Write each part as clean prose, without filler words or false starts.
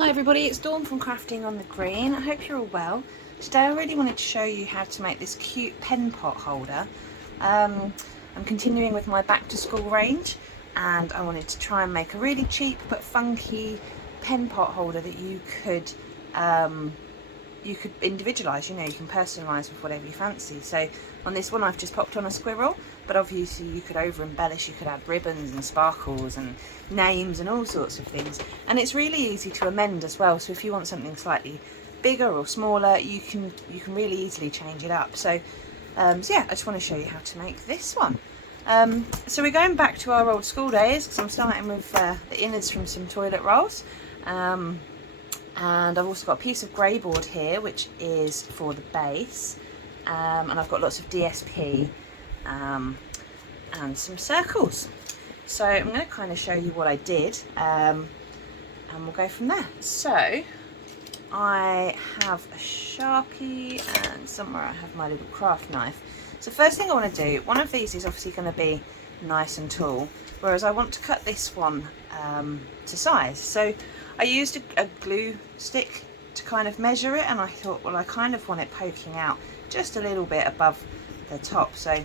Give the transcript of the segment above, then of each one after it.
Hi everybody, it's Dawn from Crafting on the Green. I hope you're all well. Today I really wanted to show you how to make this cute pen pot holder. I'm continuing with my back to school range and I wanted to try and make a really cheap but funky pen pot holder that you could individualise, you can personalise with whatever you fancy. So on this one I've just popped on a squirrel, but obviously you could over embellish, you could add ribbons and sparkles and names and all sorts of things, and it's really easy to amend as well. So if you want something slightly bigger or smaller, you can really easily change it up. So yeah, I just want to show you how to make this one. So we're going back to our old school days because I'm starting with the innards from some toilet rolls. And I've also got a piece of grey board here which is for the base, and I've got lots of DSP and some circles. So I'm going to kind of show you what I did, and we'll go from there. So I have a Sharpie and somewhere I have my little craft knife. So first thing I want to do, one of these is obviously going to be nice and tall, whereas I want to cut this one to size. So I used a glue stick to kind of measure it, and I thought, well, I kind of want it poking out just a little bit above the top. So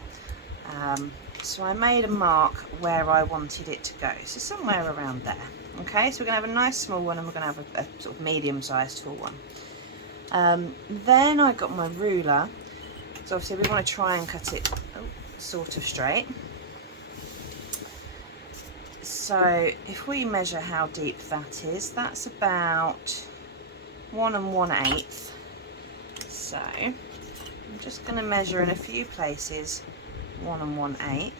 so I made a mark where I wanted it to go, so somewhere around there. Okay, so we're going to have a nice small one and we're going to have a sort of medium-sized tall one. Then I got my ruler, so obviously we want to try and cut it sort of straight. So if we measure how deep that is, that's about 1 1/8. So I'm just going to measure in a few places 1 1/8,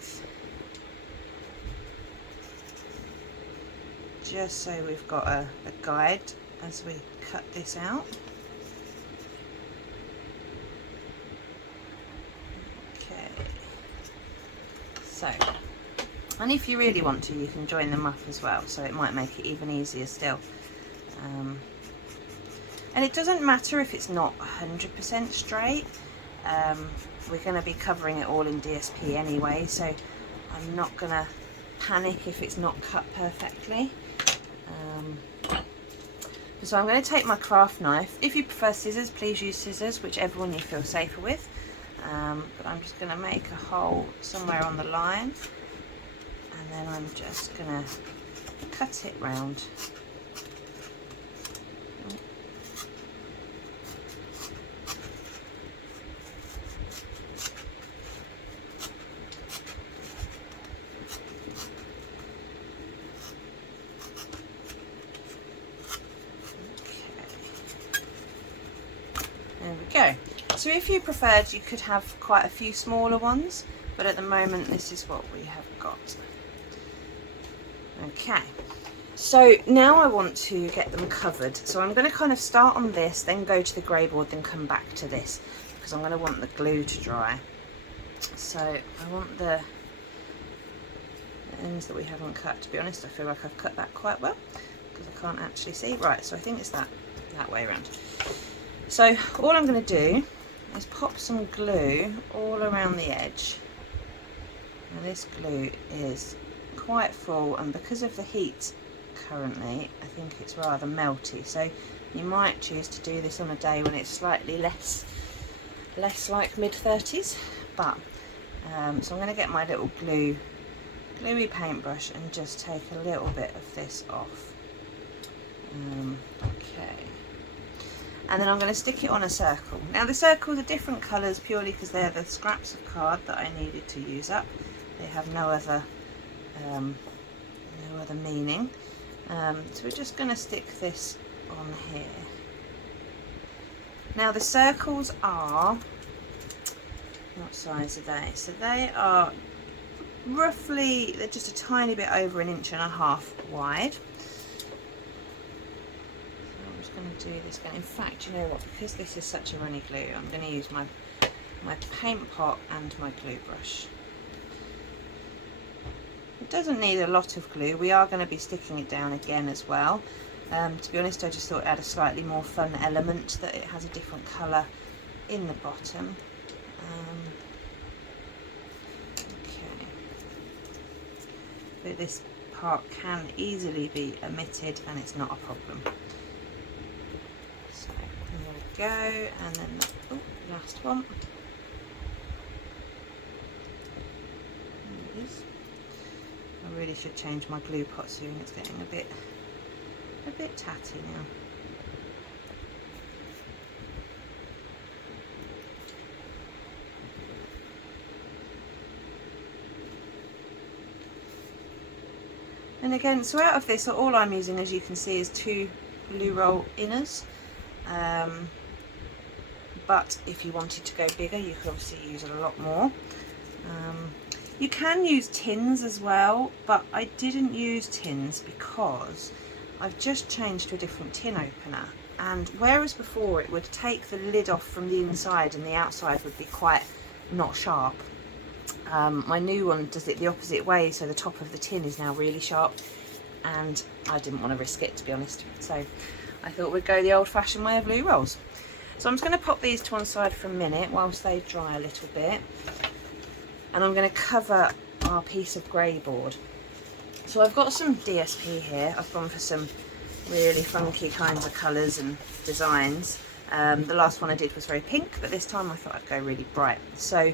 just so we've got a guide as we cut this out. Okay, so, and if you really want to, you can join them up as well, so it might make it even easier still. And it doesn't matter if it's not 100% straight. We're going to be covering it all in DSP anyway, so I'm not going to panic if it's not cut perfectly. So I'm going to take my craft knife. If you prefer scissors, please use scissors, whichever one you feel safer with. But I'm just going to make a hole somewhere on the line, and then I'm just going to cut it round. There we go. So if you preferred, you could have quite a few smaller ones, but at the moment this is what we have got. Okay, so now I want to get them covered. So I'm going to kind of start on this, then go to the grey board, then come back to this, because I'm going to want the glue to dry. So I want the ends that we haven't cut. To be honest, I feel like I've cut that quite well, because I can't actually see. Right, so I think it's that way around. So all I'm going to do is pop some glue all around the edge. Now this glue is quite full, and because of the heat currently, I think it's rather melty. So you might choose to do this on a day when it's slightly less like mid-30s. But so I'm going to get my little gluey paintbrush and just take a little bit of this off. Okay. And then I'm going to stick it on a circle. Now the circles are different colours purely because they're the scraps of card that I needed to use up. They have no other meaning. So we're just going to stick this on here. Now the circles are, what size are they? So they are roughly, they're just a tiny bit over 1.5 inches wide. Going to do this again. In fact, you know what, because this is such a runny glue, I'm going to use my paint pot and my glue brush. It doesn't need a lot of glue. We are going to be sticking it down again as well. To be honest, I just thought it had a slightly more fun element, that it has a different colour in the bottom. Okay, but this part can easily be omitted and it's not a problem. go, and then last one. There it is. I really should change my glue pot soon. It's getting a bit tatty now. And again, so out of this, all I'm using, as you can see, is 2 glue roll inners. But if you wanted to go bigger, you could obviously use a lot more. You can use tins as well, but I didn't use tins because I've just changed to a different tin opener. And whereas before it would take the lid off from the inside and the outside would be quite not sharp, my new one does it the opposite way, so the top of the tin is now really sharp, and I didn't want to risk it, to be honest, so I thought we'd go the old-fashioned way of glue rolls. So I'm just going to pop these to one side for a minute whilst they dry a little bit, and I'm going to cover our piece of grey board. So I've got some DSP here. I've gone for some really funky kinds of colours and designs. The last one I did was very pink, but this time I thought I'd go really bright. So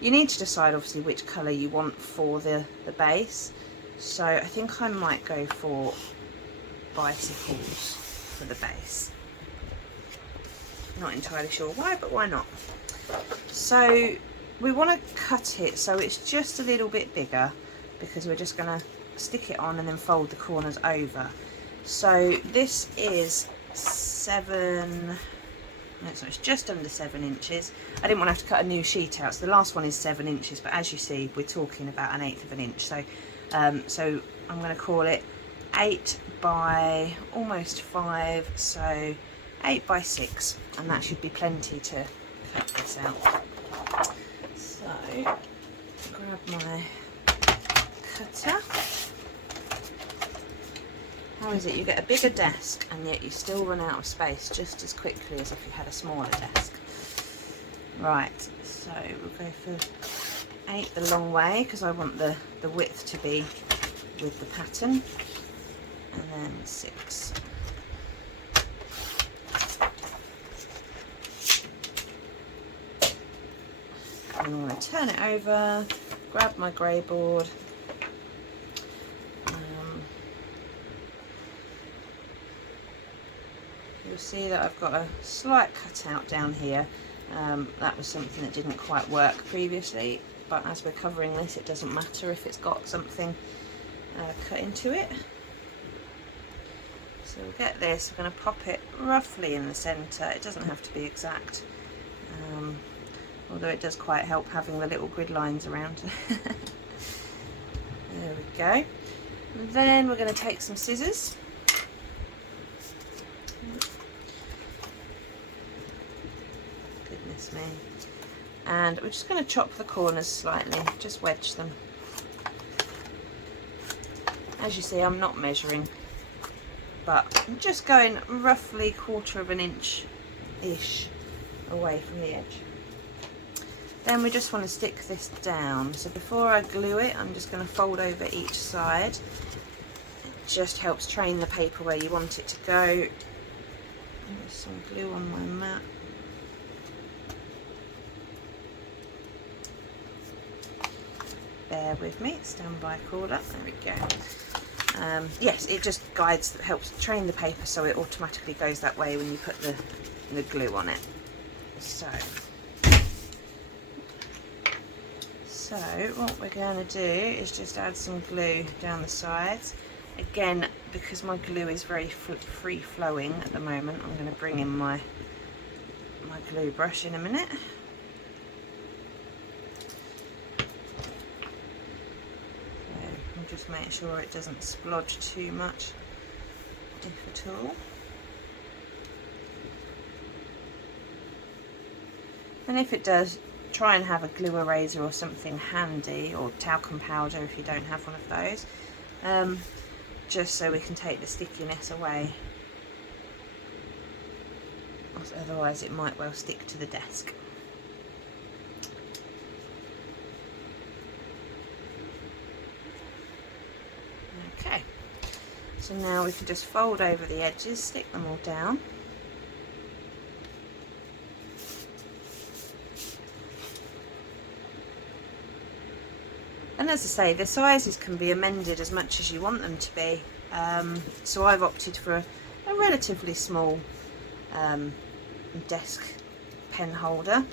you need to decide obviously which colour you want for the base. So I think I might go for bicycles for the base. Not entirely sure why, but why not? So we want to cut it so it's just a little bit bigger, because we're just going to stick it on and then fold the corners over. So this is it's just under 7 inches. I didn't want to have to cut a new sheet out, so the last one is 7 inches, but as you see, we're talking about 1/8 of an inch. So so I'm going to call it 8 by almost 5, so 8 by 6, and that should be plenty to cut this out. So grab my cutter. How is it? You get a bigger desk and yet you still run out of space just as quickly as if you had a smaller desk. Right, so we'll go for 8 the long way, because I want the width to be with the pattern, and then 6. And I'm going to turn it over, grab my grey board. You'll see that I've got a slight cutout down here. That was something that didn't quite work previously, but as we're covering this, it doesn't matter if it's got something cut into it. So we'll get this, we're going to pop it roughly in the centre. It doesn't have to be exact, although it does quite help having the little grid lines around. There we go. And then we're going to take some scissors. Goodness me. And we're just going to chop the corners slightly, just wedge them. As you see, I'm not measuring, but I'm just going roughly 1/4 of an inch-ish away from the edge. Then we just want to stick this down. So before I glue it, I'm just going to fold over each side. It just helps train the paper where you want it to go. There's some glue on my mat. Bear with me, standby caller. There we go. Yes, it just guides, helps train the paper so it automatically goes that way when you put the glue on it. So what we're going to do is just add some glue down the sides. Again, because my glue is very free flowing at the moment, I'm going to bring in my glue brush in a minute. Just make sure it doesn't splodge too much, if at all. And if it does, try and have a glue eraser or something handy, or talcum powder if you don't have one of those, just so we can take the stickiness away. Otherwise it might well stick to the desk. Okay, so now we can just fold over the edges, stick them all down. And as I say, the sizes can be amended as much as you want them to be. So I've opted for a relatively small desk pen holder.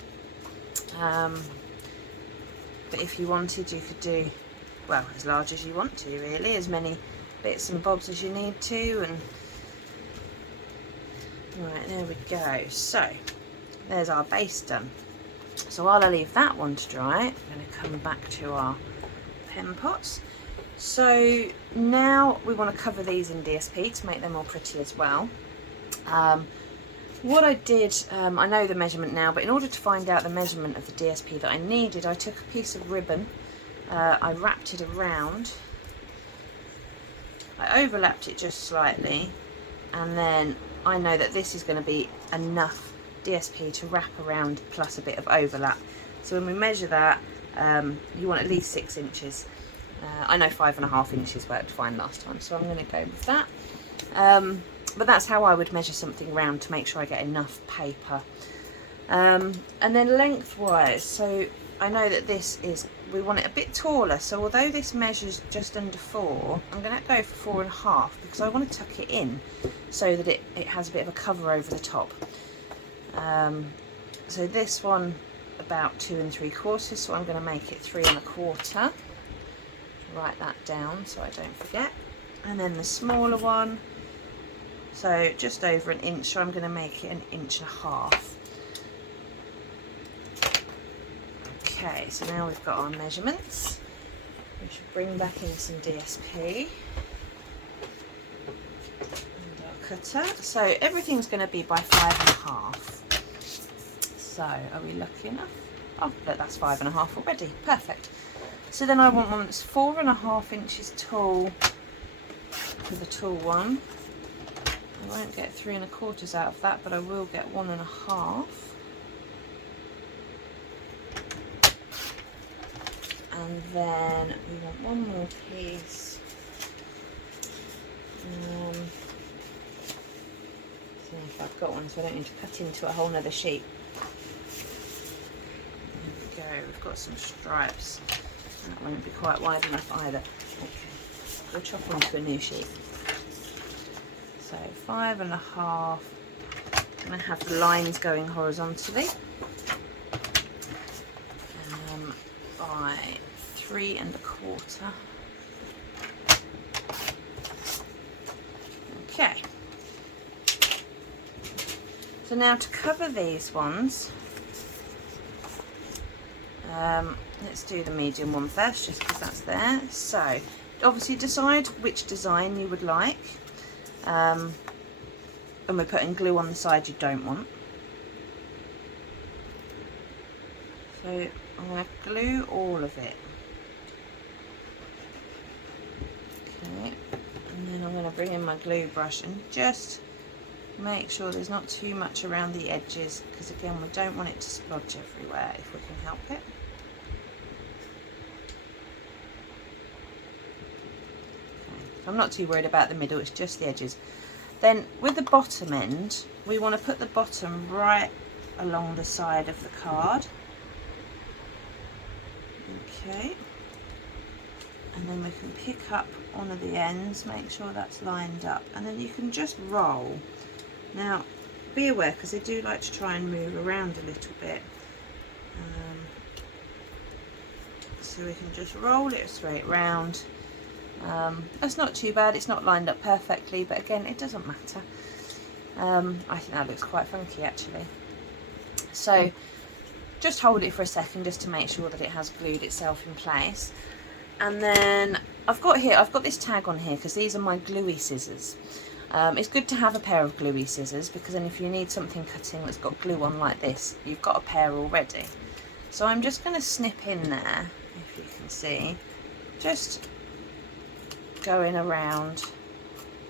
But if you wanted, you could do, well, as large as you want to, really, as many bits and bobs as you need to. And right, there we go. So there's our base done. So while I leave that one to dry, I'm going to come back to our pen pots. So now we want to cover these in DSP to make them all pretty as well. What I did, I know the measurement now, but in order to find out the measurement of the DSP that I needed, I took a piece of ribbon, I wrapped it around, I overlapped it just slightly, and then I know that this is going to be enough DSP to wrap around plus a bit of overlap. So when we measure that, you want at least 6 inches. I know 5.5 inches worked fine last time, so I'm going to go with that. But that's how I would measure something round to make sure I get enough paper. And then lengthwise, so I know that this is, we want it a bit taller, so although this measures just under 4, I'm going to go for 4.5 because I want to tuck it in so that it has a bit of a cover over the top. So this one about 2 3/4, so I'm going to make it 3 1/4. Write that down so I don't forget. And then the smaller one, so just over 1 inch, so I'm going to make it 1.5 inches. Okay, so now we've got our measurements. We should bring back in some DSP and our cutter. So everything's going to be by 5.5. So are we lucky enough? Oh, look, that's 5.5 already. Perfect. So then I want one that's 4.5 inches tall for the tall one. I won't get 3 1/4 out of that, but I will get 1.5. And then we want one more piece. See if I've got one, so I don't need to cut into a whole nother sheet. There we go, we've got some stripes. That won't be quite wide enough either. Okay, we'll chop onto a new sheet. So 5.5. I'm going to have the lines going horizontally. By 3 1/4. Okay. So now to cover these ones, let's do the medium one first, just because that's there. So obviously decide which design you would like, and we're putting glue on the side you don't want. So I'm going to glue all of it. Okay, and then I'm going to bring in my glue brush and just make sure there's not too much around the edges, because again we don't want it to splodge everywhere if we can help it. I'm not too worried about the middle, it's just the edges. Then with the bottom end, we want to put the bottom right along the side of the card. Okay. And then we can pick up one of the ends, make sure that's lined up, and then you can just roll. Now, be aware, because they do like to try and move around a little bit. So we can just roll it straight round. That's not too bad, it's not lined up perfectly, but again it doesn't matter. I think that looks quite funky actually. So just hold it for a second just to make sure that it has glued itself in place. And then I've got this tag on here because these are my gluey scissors. It's good to have a pair of gluey scissors, because then if you need something cutting that's got glue on like this, you've got a pair already. So I'm just going to snip in there, if you can see, just going around.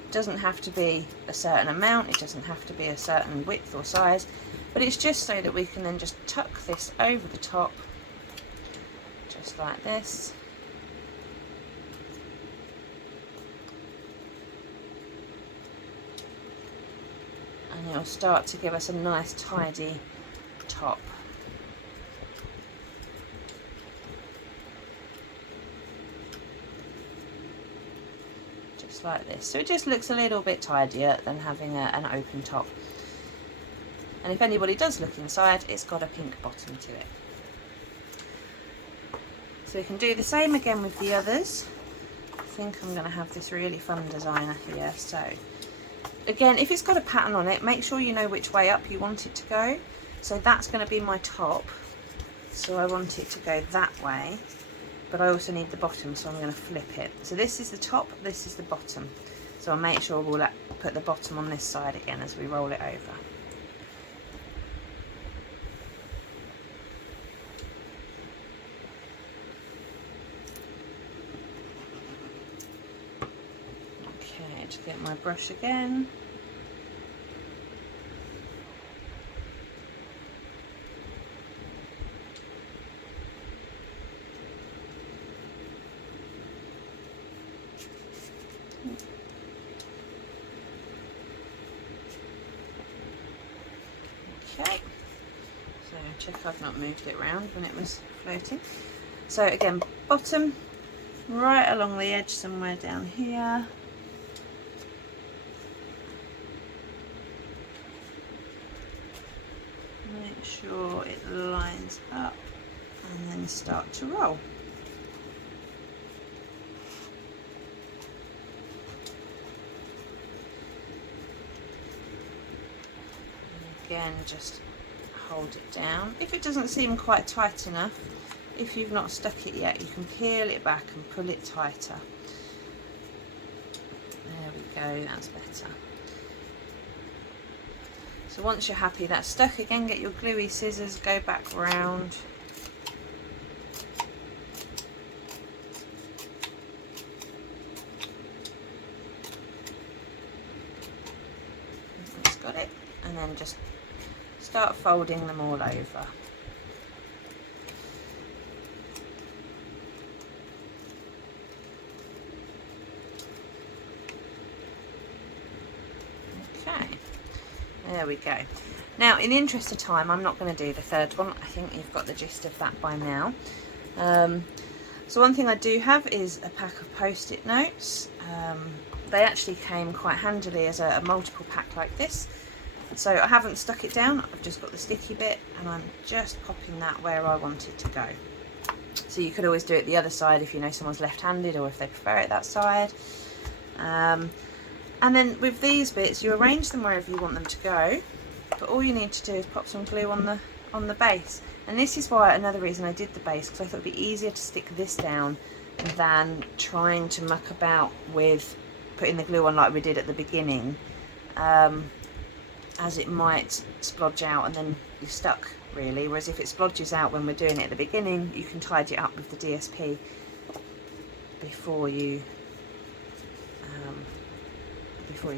It doesn't have to be a certain amount, it doesn't have to be a certain width or size, but it's just so that we can then just tuck this over the top, just like this. And it'll start to give us a nice tidy top. like this. So it just looks a little bit tidier than having an open top. And if anybody does look inside, it's got a pink bottom to it. So we can do the same again with the others. I think I'm going to have this really fun designer here. So again, if it's got a pattern on it, make sure you know which way up you want it to go. So that's going to be my top. So I want it to go that way, but I also need the bottom, so I'm going to flip it. So this is the top, this is the bottom. So I'll make sure we'll put the bottom on this side again as we roll it over. Okay, just get my brush again. Okay, so check I've not moved it around when it was floating. So again, bottom right along the edge somewhere down here. Make sure it lines up and then start to roll. Again, just hold it down. If it doesn't seem quite tight enough, if you've not stuck it yet, you can peel it back and pull it tighter. There we go, that's better. So once you're happy that's stuck, again get your gluey scissors, go back round. That's got it, and then just start folding them all over. Okay, there we go. Now, in the interest of time, I'm not going to do the third one. I think you've got the gist of that by now. So one thing I do have is a pack of post-it notes. They actually came quite handily as a multiple pack like this. So I haven't stuck it down, I've just got the sticky bit and I'm just popping that where I want it to go. So you could always do it the other side if you know someone's left-handed or if they prefer it that side. And then with these bits, you arrange them wherever you want them to go, but all you need to do is pop some glue on the base. And this is why, another reason I did the base, because I thought it would be easier to stick this down than trying to muck about with putting the glue on like we did at the beginning. As it might splodge out and then you're stuck really, whereas if it splodges out when we're doing it at the beginning, you can tidy it up with the DSP before you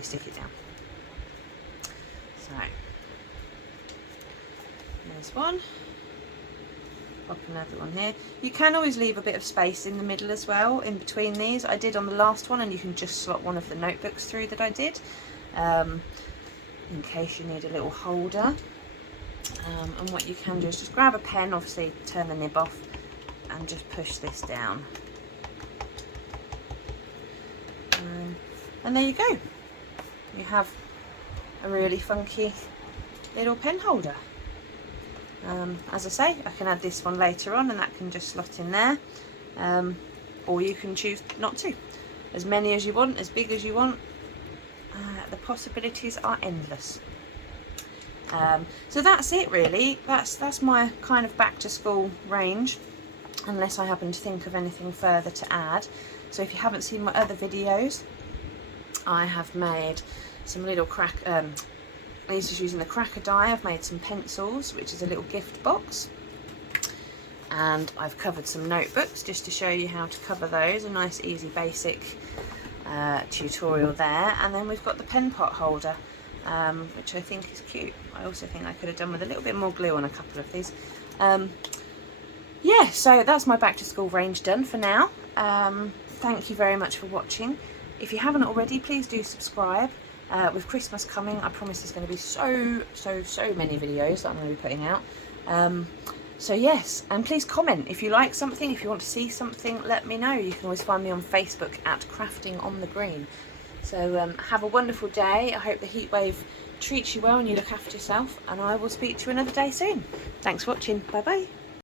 stick it down. So there's one, pop another one here. You can always leave a bit of space in the middle as well in between these. I did on the last one, and you can just slot one of the notebooks through that I did. In case you need a little holder. And what you can do is just grab a pen, obviously turn the nib off, and just push this down. And there you go. You have a really funky little pen holder. As I say, I can add this one later on and that can just slot in there. Or you can choose not to. As many as you want, as big as you want. The possibilities are endless. So that's it really. That's my kind of back to school range, unless I happen to think of anything further to add. So if you haven't seen my other videos, I have made some little this is using the cracker die. I've made some pencils, which is a little gift box, and I've covered some notebooks just to show you how to cover those. A nice easy basic tutorial there. And then we've got the pen pot holder, which I think is cute. I also think I could have done with a little bit more glue on a couple of these. Yeah, so that's my back to school range done for now. Thank you very much for watching. If you haven't already, please do subscribe. With Christmas coming, I promise there's going to be so many videos that I'm going to be putting out. So yes, and please comment if you like something, if you want to see something, let me know. You can always find me on Facebook at Crafting on the Green. So have a wonderful day. I hope the heat wave treats you well and you look after yourself, and I will speak to you another day soon. Thanks for watching. Bye bye.